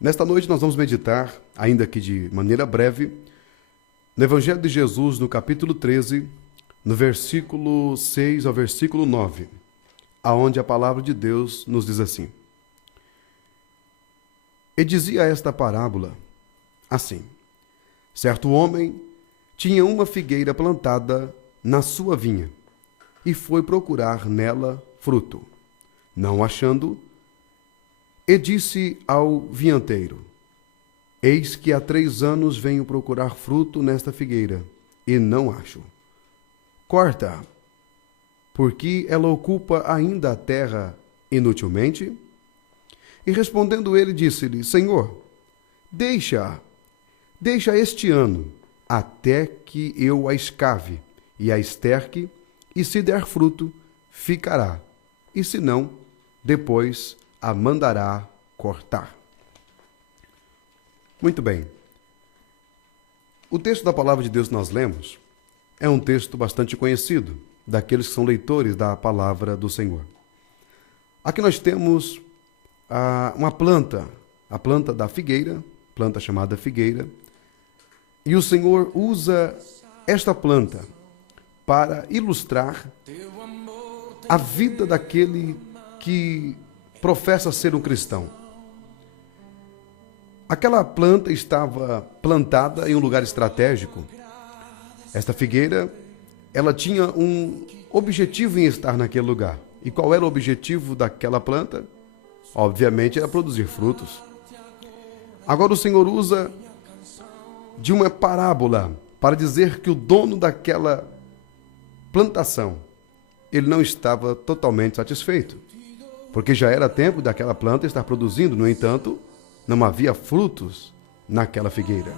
Nesta noite nós vamos meditar, ainda que de maneira breve, no Evangelho de Jesus, no capítulo 13, no versículo 6 ao versículo 9, aonde a palavra de Deus nos diz assim: E dizia esta parábola assim: Certo homem tinha uma figueira plantada na sua vinha, e foi procurar nela fruto. Não achando, e disse ao vinhateiro: Eis que há 3 anos venho procurar fruto nesta figueira, e não acho. Corta-a, porque ela ocupa ainda a terra inutilmente. E respondendo ele, disse-lhe: Senhor, deixa este ano, até que eu a escave e a esterque, e se der fruto, ficará, e se não, depois a mandará cortar. Muito bem. O texto da palavra de Deus que nós lemos é um texto bastante conhecido daqueles que são leitores da palavra do Senhor. Aqui nós temos uma planta, a planta da figueira, planta chamada figueira, e o Senhor usa esta planta para ilustrar a vida daquele que professa ser um cristão. Aquela planta estava plantada em um lugar estratégico. Esta figueira, ela tinha um objetivo em estar naquele lugar. E qual era o objetivo daquela planta? Obviamente era produzir frutos. Agora o Senhor usa de uma parábola para dizer que o dono daquela plantação, ele não estava totalmente satisfeito, porque já era tempo daquela planta estar produzindo. No entanto, não havia frutos naquela figueira.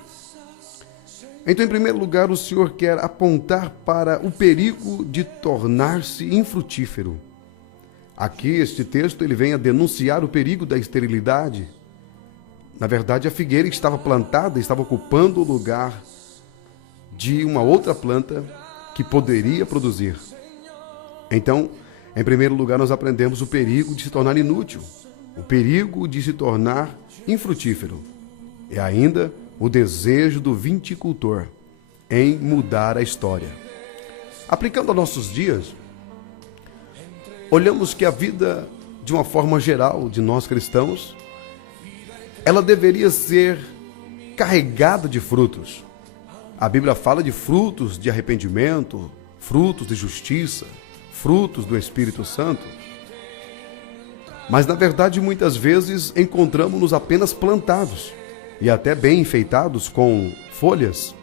Então, em primeiro lugar, o Senhor quer apontar para o perigo de tornar-se infrutífero. Aqui, este texto, ele vem a denunciar o perigo da esterilidade. Na verdade, a figueira que estava plantada estava ocupando o lugar de uma outra planta que poderia produzir. Então, em primeiro lugar, nós aprendemos o perigo de se tornar inútil, o perigo de se tornar infrutífero, e ainda o desejo do viticultor em mudar a história. Aplicando aos nossos dias, olhamos que a vida, de uma forma geral, de nós cristãos, ela deveria ser carregada de frutos. A Bíblia fala de frutos de arrependimento, frutos de justiça, frutos do Espírito Santo. Mas, na verdade, muitas vezes encontramos-nos apenas plantados e até bem enfeitados com folhas,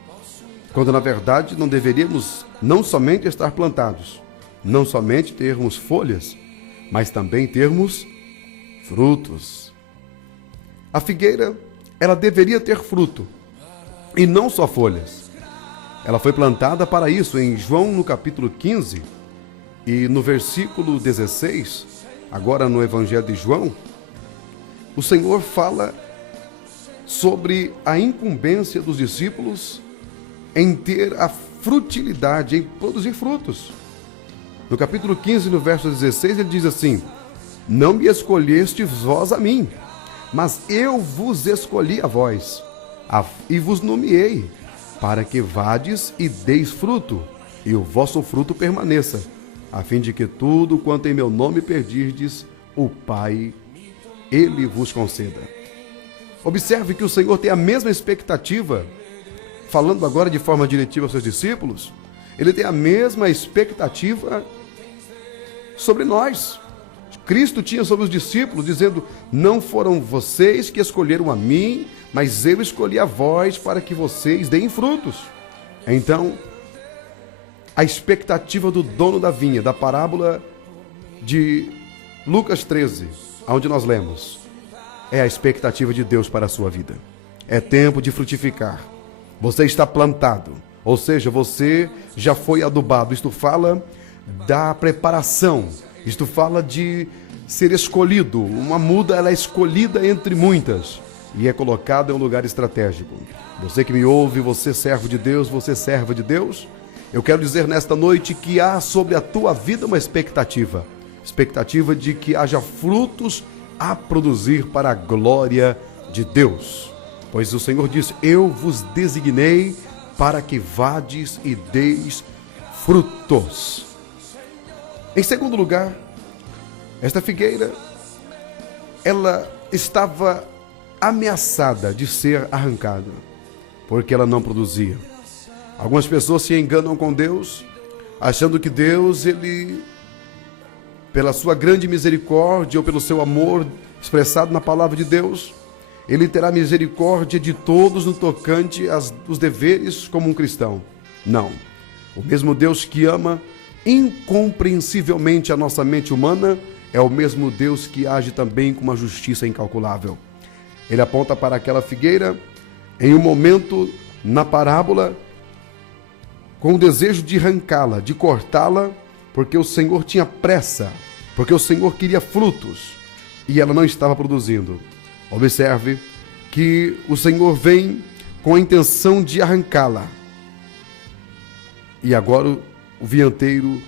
quando, na verdade, não deveríamos não somente estar plantados, não somente termos folhas, mas também termos frutos. A figueira, ela deveria ter fruto, e não só folhas. Ela foi plantada para isso. Em João, no capítulo 15, e no versículo 16, agora no Evangelho de João, o Senhor fala sobre a incumbência dos discípulos em ter a frutilidade, em produzir frutos. No capítulo 15, no verso 16, ele diz assim: Não me escolhestes vós a mim, mas eu vos escolhi a vós, e vos nomeei, para que vades e deis fruto, e o vosso fruto permaneça, a fim de que tudo quanto em meu nome pedirdes, o Pai, Ele vos conceda. Observe que o Senhor tem a mesma expectativa, falando agora de forma diretiva aos seus discípulos, Ele tem a mesma expectativa sobre nós. Cristo tinha sobre os discípulos, dizendo: Não foram vocês que escolheram a mim, mas eu escolhi a vós para que vocês deem frutos. Então, a expectativa do dono da vinha, da parábola de Lucas 13, onde nós lemos, é a expectativa de Deus para a sua vida. É tempo de frutificar. Você está plantado, ou seja, você já foi adubado. Isto fala da preparação, isto fala de ser escolhido. Uma muda, ela é escolhida entre muitas e é colocada em um lugar estratégico. Você que me ouve, você servo de Deus, você serva de Deus, eu quero dizer nesta noite que há sobre a tua vida uma expectativa de que haja frutos a produzir para a glória de Deus. Pois o Senhor disse: eu vos designei para que vades e deis frutos. Em segundo lugar, esta figueira, ela estava ameaçada de ser arrancada, porque ela não produzia. Algumas pessoas se enganam com Deus, achando que Deus, ele, pela sua grande misericórdia ou pelo seu amor expressado na palavra de Deus, ele terá misericórdia de todos no tocante aos deveres como um cristão. Não. O mesmo Deus que ama incompreensivelmente a nossa mente humana é o mesmo Deus que age também com uma justiça incalculável. Ele aponta para aquela figueira em um momento na parábola com o desejo de arrancá-la, de cortá-la, porque o Senhor tinha pressa, porque o Senhor queria frutos e ela não estava produzindo. Observe que o Senhor vem com a intenção de arrancá-la. E agora o vinhateiro,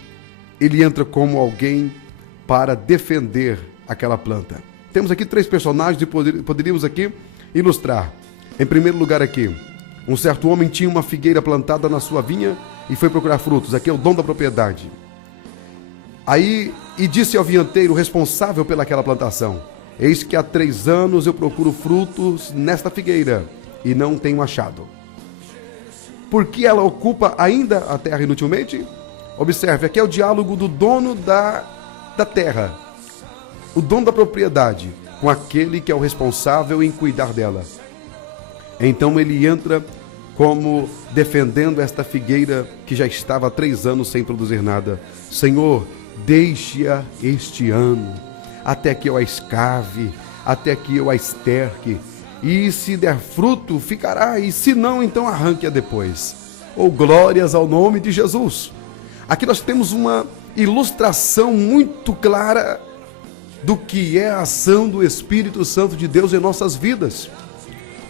ele entra como alguém para defender aquela planta. Temos aqui 3 personagens e poderíamos aqui ilustrar. Em primeiro lugar aqui, um certo homem tinha uma figueira plantada na sua vinha e foi procurar frutos. Aqui é o dono da propriedade. Aí, e disse ao vinhateiro responsável pelaquela plantação: eis que há 3 anos eu procuro frutos nesta figueira e não tenho achado. Por que ela ocupa ainda a terra inutilmente? Observe, aqui é o diálogo do dono da terra, o dono da propriedade, com aquele que é o responsável em cuidar dela. Então ele entra como defendendo esta figueira que já estava há 3 anos sem produzir nada. Senhor, deixe-a este ano, até que eu a escave, até que eu a esterque, e se der fruto, ficará, e se não, então arranque-a depois. Oh, glórias ao nome de Jesus! Aqui nós temos uma ilustração muito clara do que é a ação do Espírito Santo de Deus em nossas vidas.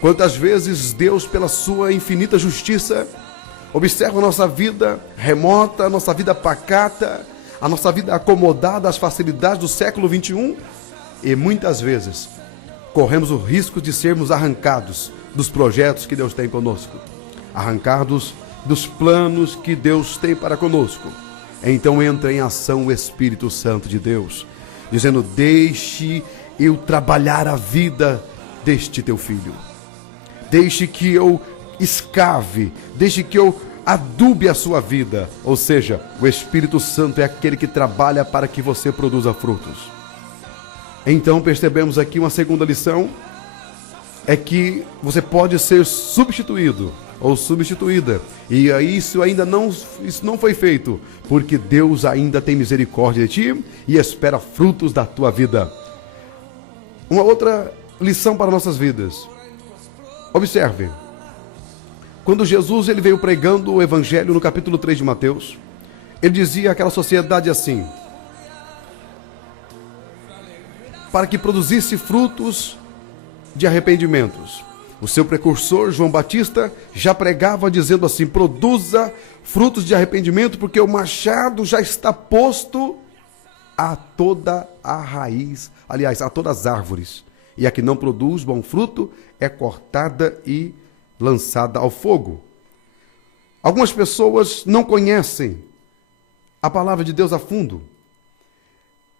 Quantas vezes Deus, pela sua infinita justiça, observa a nossa vida remota, a nossa vida pacata, a nossa vida acomodada às facilidades do século 21, e muitas vezes corremos o risco de sermos arrancados dos projetos que Deus tem conosco, arrancados dos planos que Deus tem para conosco. Então entra em ação o Espírito Santo de Deus, dizendo: deixe eu trabalhar a vida deste teu filho, deixe que eu escave, deixe que eu adube a sua vida. Ou seja, o Espírito Santo é aquele que trabalha para que você produza frutos. Então percebemos aqui uma segunda lição, é que você pode ser substituído ou substituída, e aí isso não foi feito, porque Deus ainda tem misericórdia de ti e espera frutos da tua vida. Uma outra lição para nossas vidas. Observe, quando Jesus ele veio pregando o Evangelho no capítulo 3 de Mateus, ele dizia àquela sociedade assim: para que produzisse frutos de arrependimentos. O seu precursor, João Batista, já pregava dizendo assim: produza frutos de arrependimento, porque o machado já está posto a toda a raiz, aliás, a todas as árvores. E a que não produz bom fruto é cortada e lançada ao fogo. Algumas pessoas não conhecem a palavra de Deus a fundo,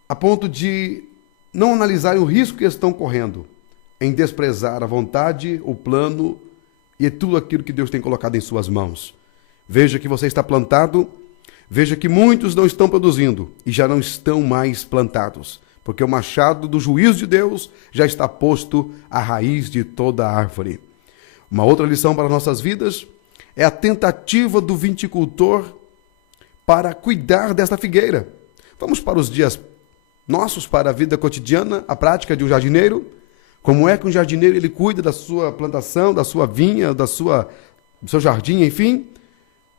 a ponto de não analisarem o risco que estão correndo em desprezar a vontade, o plano e tudo aquilo que Deus tem colocado em suas mãos. Veja que você está plantado, veja que muitos não estão produzindo e já não estão mais plantados, porque o machado do juízo de Deus já está posto à raiz de toda a árvore. Uma outra lição para nossas vidas é a tentativa do viticultor para cuidar desta figueira. Vamos para os dias nossos, para a vida cotidiana, a prática de um jardineiro. Como é que um jardineiro ele cuida da sua plantação, da sua vinha, do seu jardim, enfim?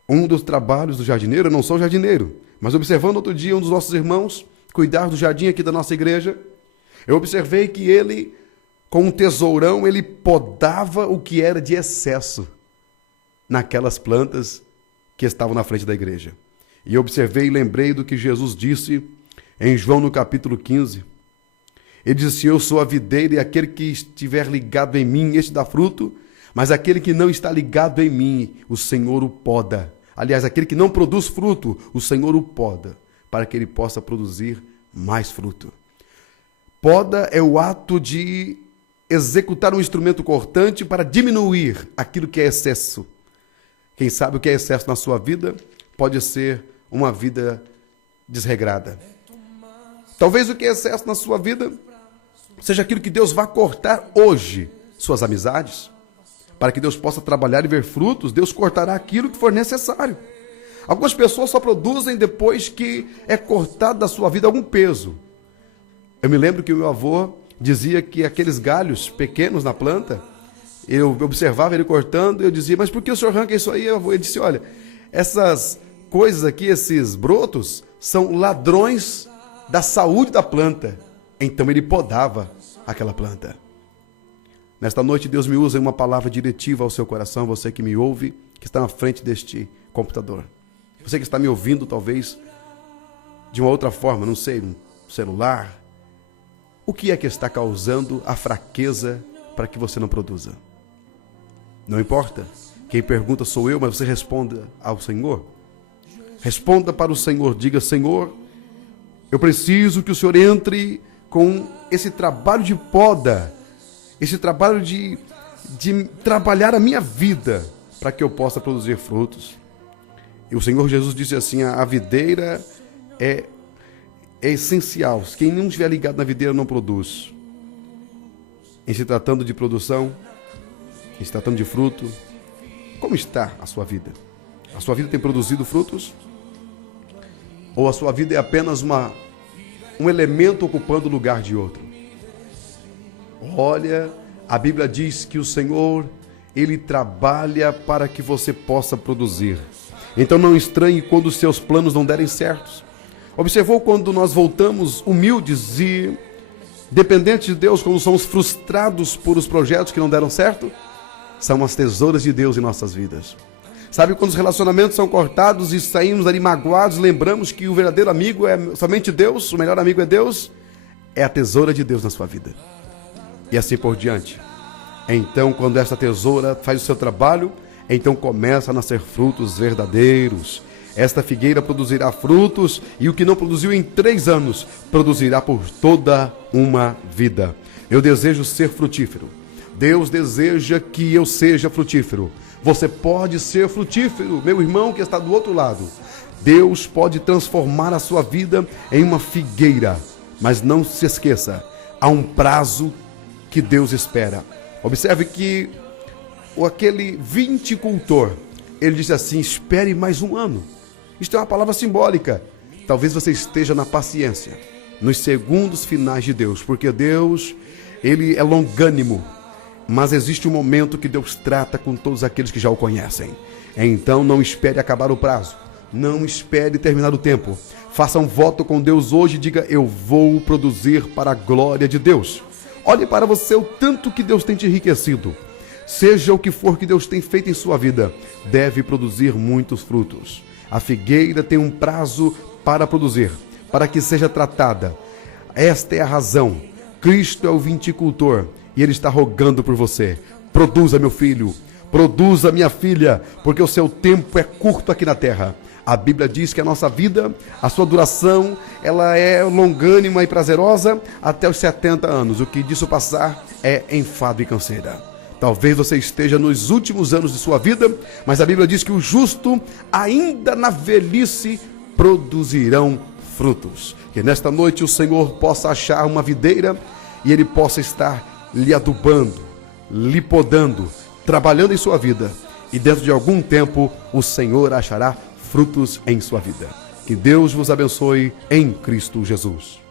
Um dos trabalhos do jardineiro, eu não sou jardineiro, mas observando outro dia um dos nossos irmãos cuidar do jardim aqui da nossa igreja, eu observei que ele, com um tesourão, ele podava o que era de excesso naquelas plantas que estavam na frente da igreja. E observei e lembrei do que Jesus disse em João no capítulo 15. Ele diz assim: eu sou a videira, e aquele que estiver ligado em mim, este dá fruto, mas aquele que não está ligado em mim, o Senhor o poda. Aliás, aquele que não produz fruto, o Senhor o poda, para que ele possa produzir mais fruto. Poda é o ato de executar um instrumento cortante para diminuir aquilo que é excesso. Quem sabe o que é excesso na sua vida pode ser uma vida desregrada. Talvez o que é excesso na sua vida seja aquilo que Deus vai cortar hoje. Suas amizades. Para que Deus possa trabalhar e ver frutos, Deus cortará aquilo que for necessário. Algumas pessoas só produzem depois que é cortado da sua vida algum peso. Eu me lembro que o meu avô dizia que aqueles galhos pequenos na planta, eu observava ele cortando, eu dizia: mas por que o senhor arranca isso aí? Ele disse: olha, essas coisas aqui, esses brotos, são ladrões da saúde da planta. Então ele podava aquela planta. Nesta noite Deus me usa em uma palavra diretiva ao seu coração, você que me ouve, que está na frente deste computador. Você que está me ouvindo talvez de uma outra forma, não sei, um celular. O que é que está causando a fraqueza para que você não produza? Não importa. Quem pergunta sou eu, mas você responda ao Senhor. Responda para o Senhor. Diga: Senhor, eu preciso que o Senhor entre com esse trabalho de poda, esse trabalho de trabalhar a minha vida para que eu possa produzir frutos. E o Senhor Jesus disse assim: a videira é essencial. Quem não estiver ligado na videira não produz. Em se tratando de produção, em se tratando de fruto, como está a sua vida? A sua vida tem produzido frutos? Ou a sua vida é apenas um elemento ocupando o lugar de outro? Olha, a Bíblia diz que o Senhor, Ele trabalha para que você possa produzir. Então não estranhe quando os seus planos não derem certos. Observou quando nós voltamos humildes e dependentes de Deus, quando somos frustrados por os projetos que não deram certo? São as tesouras de Deus em nossas vidas. Sabe quando os relacionamentos são cortados e saímos ali magoados, lembramos que o verdadeiro amigo é somente Deus, o melhor amigo é Deus? É a tesoura de Deus na sua vida. E assim por diante. Então, quando essa tesoura faz o seu trabalho, então começa a nascer frutos verdadeiros. Esta figueira produzirá frutos, e o que não produziu em 3 anos, produzirá por toda uma vida. Eu desejo ser frutífero. Deus deseja que eu seja frutífero. Você pode ser frutífero, meu irmão que está do outro lado. Deus pode transformar a sua vida em uma figueira. Mas não se esqueça, há um prazo que Deus espera. Observe que aquele viticultor, ele disse assim: espere mais 1 ano. Isto é uma palavra simbólica. Talvez você esteja na paciência, nos segundos finais de Deus, porque Deus, Ele é longânimo, mas existe um momento que Deus trata com todos aqueles que já o conhecem. Então não espere acabar o prazo, não espere terminar o tempo. Faça um voto com Deus hoje e diga: eu vou produzir para a glória de Deus. Olhe para você o tanto que Deus tem te enriquecido. Seja o que for que Deus tem feito em sua vida, deve produzir muitos frutos. A figueira tem um prazo para produzir, para que seja tratada. Esta é a razão. Cristo é o viticultor e Ele está rogando por você. Produza, meu filho. Produza, minha filha, porque o seu tempo é curto aqui na terra. A Bíblia diz que a nossa vida, a sua duração, ela é longânima e prazerosa até os 70 anos. O que disso passar é enfado e canseira. Talvez você esteja nos últimos anos de sua vida, mas a Bíblia diz que o justo, ainda na velhice, produzirão frutos. Que nesta noite o Senhor possa achar uma videira e Ele possa estar lhe adubando, lhe podando, trabalhando em sua vida. E dentro de algum tempo o Senhor achará frutos em sua vida. Que Deus vos abençoe em Cristo Jesus.